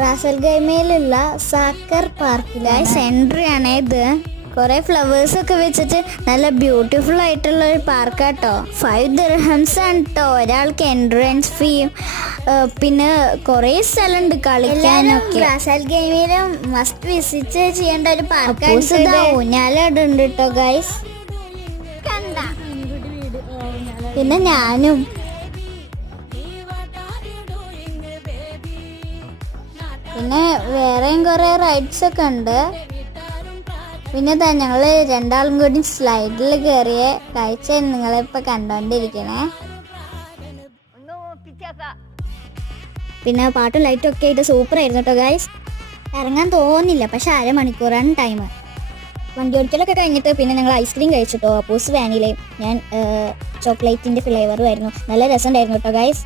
Ras al ഗൈമയിലുള്ള സാക്കർ പാർക്കിലെ sentry ആണ് ഇത്. കുറെ ഫ്ലവേഴ്സ് ഒക്കെ വെച്ചിട്ട് നല്ല ബ്യൂട്ടിഫുൾ ആയിട്ടുള്ള ഒരു പാർക്കാട്ടോ. 5 ദിർഹംസ് ആണ് കേട്ടോ ഒരാൾക്ക് എൻട്രൻസ് ഫീ. പിന്നെ കുറെ സ്ഥലമുണ്ട് കളിക്കാനൊക്കെ. റാസൽ ഗൈമയിലും മസ്റ്റ് വിസിറ്റ് ചെയ്യേണ്ട ഒരു പാർക്കാണ്. ഊഞ്ഞാലുണ്ട് കേട്ടോ ഗൈസ്. പിന്നെ ഞാനും പിന്നെ വേറെയും കുറെ റൈഡ്സ് ഒക്കെ ഉണ്ട്. പിന്നെ ഞങ്ങൾ രണ്ടാളും കൂടി സ്ലൈഡിൽ കയറിയ കാഴ്ച നിങ്ങളിപ്പോൾ കണ്ടോണ്ടിരിക്കണേ. പിന്നെ പാട്ടും ലൈറ്റും ഒക്കെ ആയിട്ട് സൂപ്പർ ആയിരുന്നു കേട്ടോ ഗൈസ്. ഇറങ്ങാൻ തോന്നില്ല, പക്ഷെ 1/2 മണിക്കൂറാണ് ടൈം. വണ്ടി ഓടിക്കലൊക്കെ കഴിഞ്ഞിട്ട് പിന്നെ ഞങ്ങൾ ഐസ്ക്രീം കഴിച്ചിട്ടോ. അപ്പൂസ് വാനിലയും ഞാൻ ചോക്ലേറ്റിൻ്റെ ഫ്ലേവറും ആയിരുന്നു. നല്ല രസമുണ്ടായിരുന്നു കേട്ടോ ഗൈസ്.